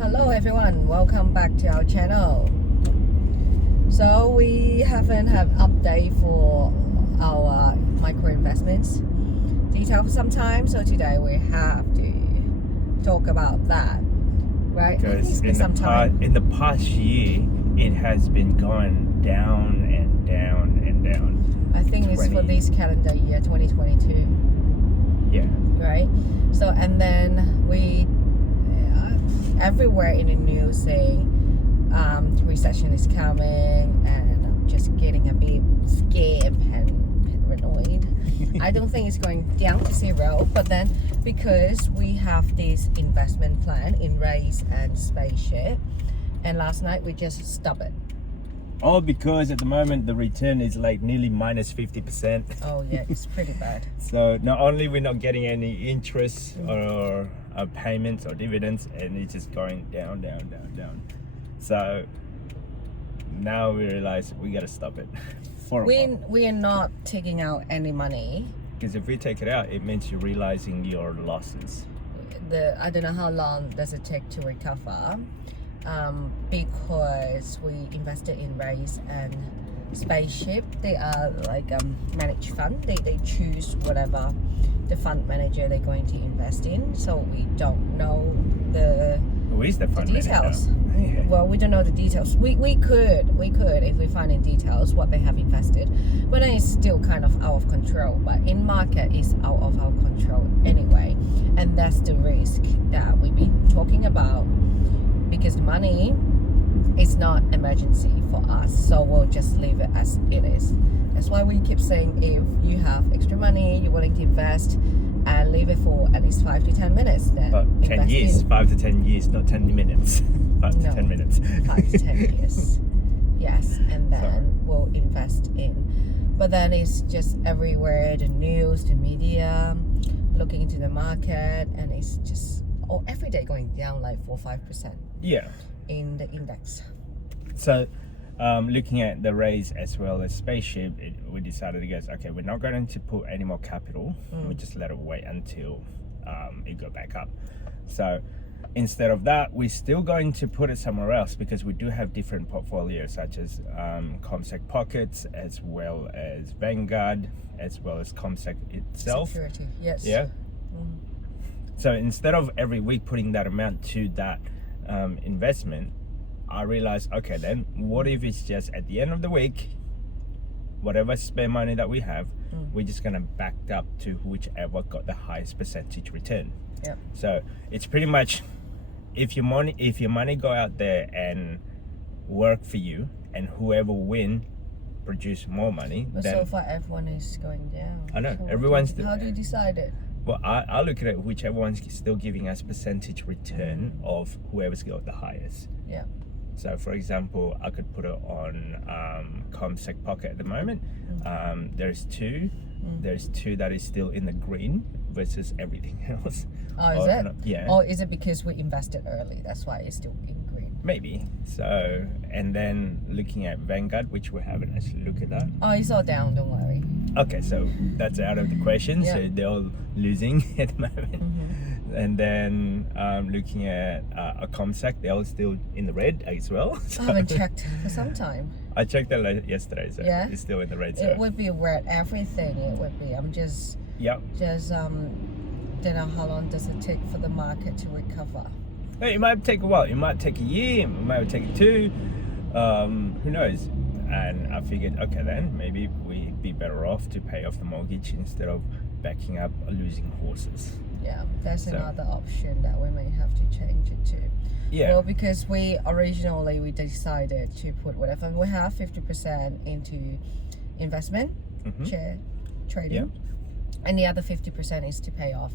Hello everyone, welcome back to our channel. So we haven't had update for our micro investments detail for some time, so today we have to talk about that, right? Because in the past year it has been going down and down and down. I think it's for this calendar year 2022. Yeah. Right? So and then we everywhere in the news saying recession is coming, and I'm just getting a bit scared and paranoid. I don't think it's going down to zero, but then because we have this investment plan in Race and Spaceship, and last night we just stopped it. All because at the moment the return is like nearly minus 50%. Oh yeah, it's pretty bad. So not only we're not getting any interest or payments or dividends, and it's just going down. So now we realize we gotta stop it for a while. We are not taking out any money. Because if we take it out, it means you're realizing your losses. I don't know how long does it take to recover, because we invested in Race and Spaceship. They are like managed fund. They choose whatever the fund manager they're going to invest in, so we don't know Who is the fund details. manager? Well, we don't know the details. We could if we find in details what they have invested, but then it's still kind of out of control. But in market is out of our control anyway, and that's the risk that we've been talking about, because the money is not emergency for us, so we'll just leave it as it is. That's why we keep saying, if you have extra money you're willing to invest, and leave it for at least 5 to 10 minutes, then But 10 years, 5 to 10 years, not 10 minutes. 5 to 10 minutes. 5 to 10 years. Yes, and then we'll invest in. But then it's just everywhere, the news, the media, looking into the market, and it's just every day going down like 4-5%. Yeah. In the index. So looking at the Race as well as Spaceship, we decided to go, okay, we're not going to put any more capital. We just let it wait until it go back up. So instead of that, we're still going to put it somewhere else, because we do have different portfolios, such as Comsec Pockets, as well as Vanguard, as well as Comsec itself. Security, yes. Yeah. So instead of every week putting that amount to that investment, I realized, okay, then what if it's just at the end of the week, whatever spare money that we have, we're just gonna back up to whichever got the highest percentage return. Yep. So it's pretty much, if your money go out there and work for you, and whoever win produce more money, But then so far everyone is going down. I know, So everyone's how do you decide it? well, I look at it, whichever one's still giving us percentage return of whoever's got the highest. Yeah. So for example, I could put it on Comsec Pocket at the moment. There's two. There's two that is still in the green versus everything else. Oh, is it? Yeah. Or is it because we invested early? That's why it's still in green. Maybe. So, and then looking at Vanguard, which we haven't actually looked at that. Oh, it's all down, don't worry. Okay, so that's out of the question. Yeah. So they're all losing at the moment. And then looking at a Comsec, they're all still in the red as well. So I haven't checked for some time. I checked that yesterday, so Yeah? it's still in the red. So. It would be red, everything it would be. I'm just don't know how long does it take for the market to recover. Hey, it might take a while. It might take a year. It might take 2. Who knows? And I figured, okay, then maybe we'd be better off to pay off the mortgage instead of backing up losing horses. Yeah, there's another option that we may have to change it to. Yeah. Well, because we decided to put whatever we have, 50% into investment, share trading, and the other 50% is to pay off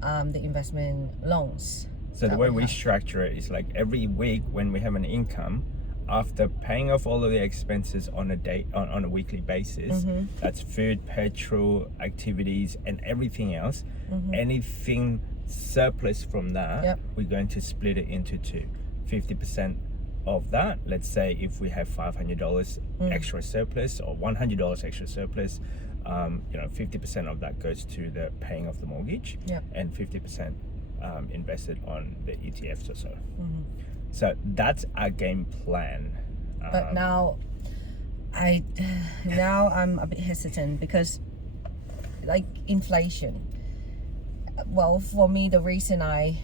the investment loans. So the way we structure it is like every week when we have an income, after paying off all of the expenses on a weekly basis, that's food, petrol, activities, and everything else, anything surplus from that, we're going to split it into two. 50% of that, let's say if we have $500 extra surplus or $100 extra surplus, 50% of that goes to the paying off the mortgage, and 50% invested on the ETFs or so. So that's our game plan. But now I'm a bit hesitant because like inflation. Well, for me, the reason I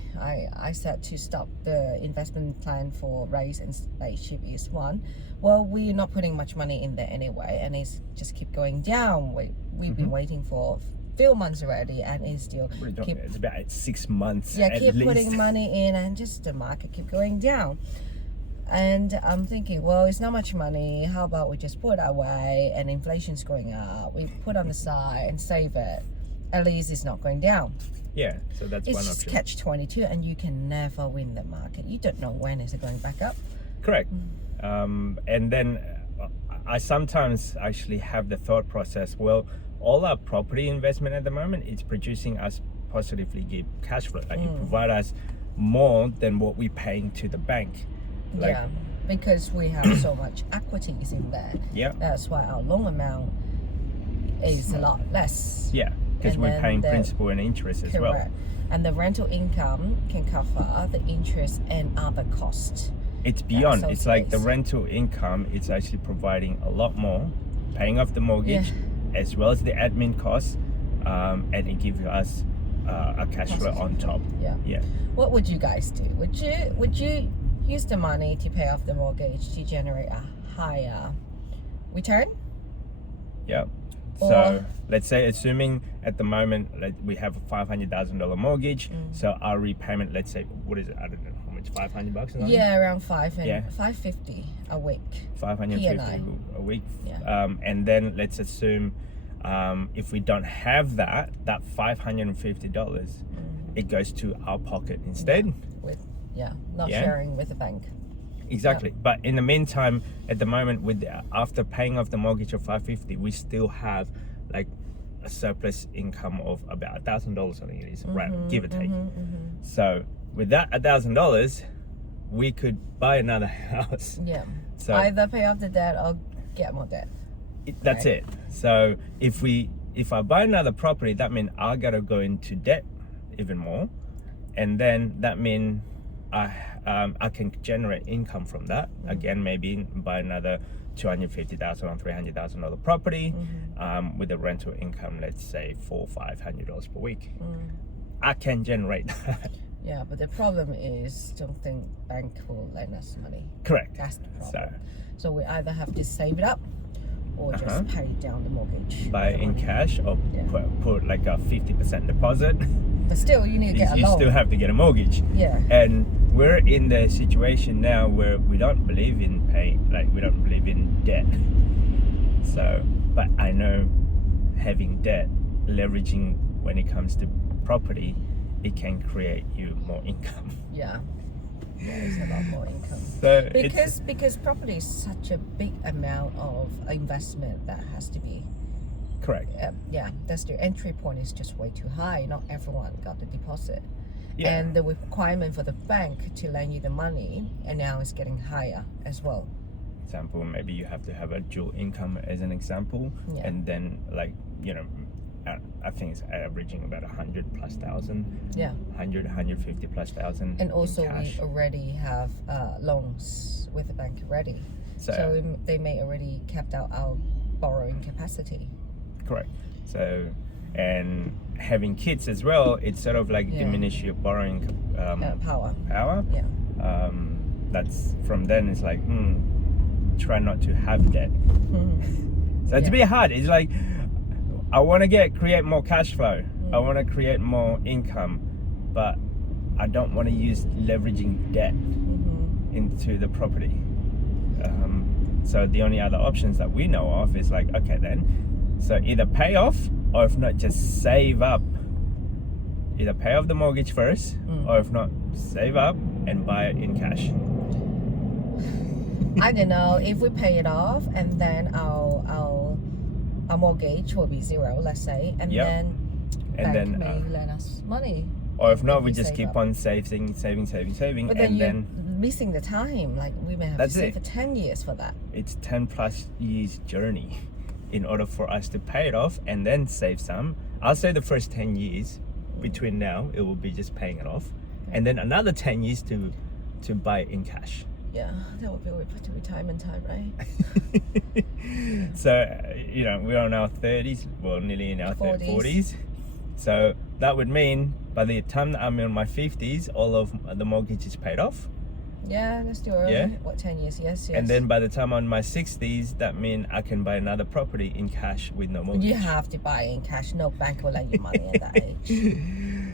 said to stop the investment plan for race and spaceship is one, well, we're not putting much money in there anyway, and it's just keep going down. We've been waiting for a few months already, and it's still it's about 6 months. Yeah, at keep least. putting money in, and just the market keep going down. And I'm thinking, well, it's not much money. How about we just put it away, and inflation's going up. We put on the side and save it. At least it's not going down. Yeah, so that's one It's option. catch-22, and you can never win the market. You don't know when is it going back up. Correct. And then I sometimes actually have the thought process, well, all our property investment at the moment is producing us positively give cash flow. Like it provide us more than what we're paying to the bank. Like, Yeah, because we have so much equities in there. Yeah. That's why our loan amount is a lot less. Yeah, because And we're then paying the- principal and interest as well. Correct. And the rental income can cover the interest and other costs. It's beyond. It's like the associates. rental income. It's actually providing a lot more, paying off the mortgage, as well as the admin costs, and it gives us a cash flow on top. Yeah. Yeah. What would you guys do? Would you use the money to pay off the mortgage to generate a higher return? Yeah. Or- So let's say, assuming at the moment like we have a $500,000 mortgage, so our repayment, let's say, what is it? I don't know how much, $500 or something? Yeah, around $550 a week. 550 P&I. a week. Yeah. And then let's assume if we don't have that $550, it goes to our pocket instead. Not Yeah. sharing with the bank. Exactly. But in the meantime, at the moment, after paying off the mortgage of $550, we still have like a surplus income of about $1,000. I think it is, right? Give or take. So with that $1,000, we could buy another house. Yeah. So Either pay off the debt or get more debt. That's Right. it. So if I buy another property, that means I gotta go into debt even more, and then that means I can generate income from that. Again, maybe buy another $250,000 or $300,000 property with a rental income, let's say $400 or $500 per week. I can generate that. Yeah, but the problem is, don't think bank will lend us money. Correct. That's the problem. So So we either have to save it up or just pay down the mortgage. buy with the in money. cash or put like a 50% deposit. But still, you need to get a You loan. still have to get a mortgage. Yeah. And we're in the situation now where we don't believe in paying, like we don't believe in debt. So, but I know having debt, leveraging when it comes to property, it can create you more income. Yeah. There's a lot more income. So Because property is such a big amount of investment that has to be. correct. That's the entry point is just way too high. Not everyone got the deposit. Yeah. And the requirement for the bank to lend you the money, and now it's getting higher as well. Example, maybe you have to have a dual income as an example, Yeah. and then like I think it's averaging about 100,000+. Yeah. 150,000+. And also in cash. we already have loans with the bank already. So they may already capped out our borrowing capacity. Correct. So, and having kids as well, it sort of like diminish your borrowing Power. power. Yeah. That's from then it's like try not to have debt. So it's a bit hard. It's like I want to create more cash flow. I want to create more income, but I don't want to use leveraging debt into the property. So the only other options that we know of is like, okay then, so either pay off, or if not, just save up. Either pay off the mortgage first, or if not, save up and buy it in cash. I don't know, if we pay it off and then our mortgage will be zero, let's say, and then bank may lend us money. Or if not, we we just save keep up. on saving, But then and you're then missing the time. Like we may have to That's save it. for 10 years for that. it's 10+ years journey in order for us to pay it off and then save some. I'll say the first 10 years between now, it will be just paying it off, and then another 10 years to buy it in cash. Yeah, that would be to retirement time, right? So, we're on our 30s, well, nearly in our 40s. So that would mean by the time that I'm in my 50s, all of the mortgage is paid off. Yeah, that's still early. Yeah. What, 10 years? Yes. And then by the time I'm in my 60s, that means I can buy another property in cash with no mortgage. You have to buy in cash. No bank will lend you money at that age.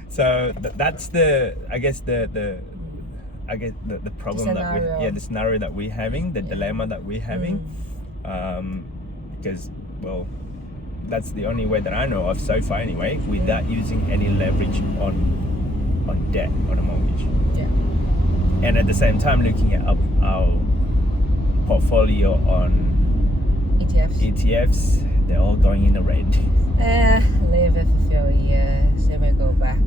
So that's the problem the scenario that we're having, the dilemma that we're having, because, well, that's the only way that I know of so far anyway, without using any leverage on debt, on a mortgage. Yeah. And at the same time looking at our portfolio on ETFs, they're all going in the red. Leave it for a few years, then we go back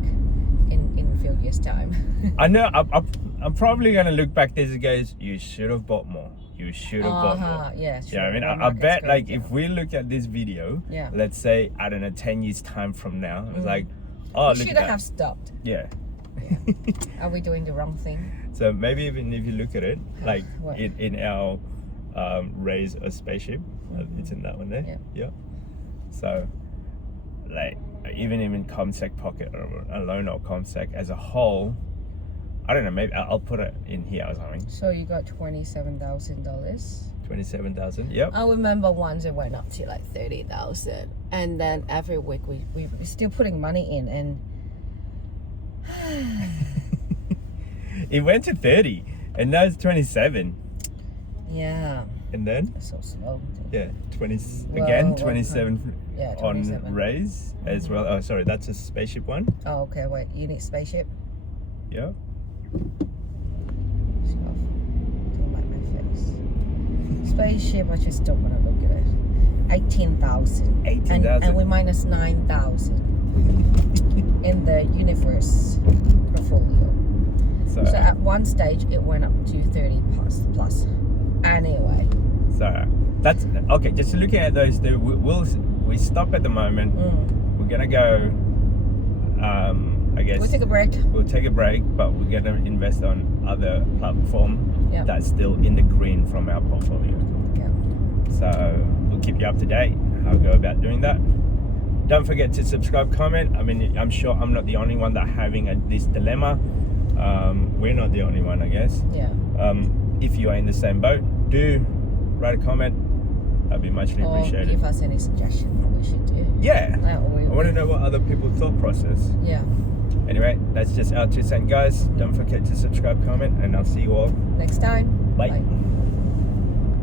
in a few years' time. I know, I'm probably going to look back this and goes, you should have bought more. You should have bought more. Yeah, sure. Yeah, I mean, I bet, like, if we look at this video, let's say, I don't know, 10 years time from now, it's like, oh, look at that. Should have stopped. Yeah. Are we doing the wrong thing? So maybe even if you look at it, like in our raise a spaceship, it's in that one there. Yeah. So, like, even in Comsec Pocket or alone or Comsec as a whole, I don't know, maybe I'll put it in here or something. So you got $27,000. 27,000. Yep. I remember once it went up to like 30,000, and then every week we still putting money in, and it went to 30, and now it's 27. Yeah. And then? It's so slow. Yeah, 27 yeah, 27. on raise as well. Oh, sorry, that's a spaceship one. Oh, okay, wait, you need spaceship? Yeah. Don't like my face. Spaceship, I just don't want to look at it. 18,000. 18,000. And we minus 9,000 in the universe portfolio. So at one stage it went up to 30 plus. Anyway. So that's okay. Just looking at those two, we stop at the moment. We're gonna go. I guess we'll take a break. We'll take a break, but we're gonna invest on other platform that's still in the green from our portfolio. Yeah. So we'll keep you up to date. How we go about doing that. Don't forget to subscribe, comment. I mean, I'm sure I'm not the only one that having this dilemma. We're not the only one, I guess. Yeah. If you are in the same boat, do write a comment. That'd be muchly appreciated. Give us any suggestion what we should do. Yeah. I want to know what other people's thought process. Yeah. Anyway, that's just our 2 cents, guys. Don't forget to subscribe, comment, and I'll see you all next time. Bye.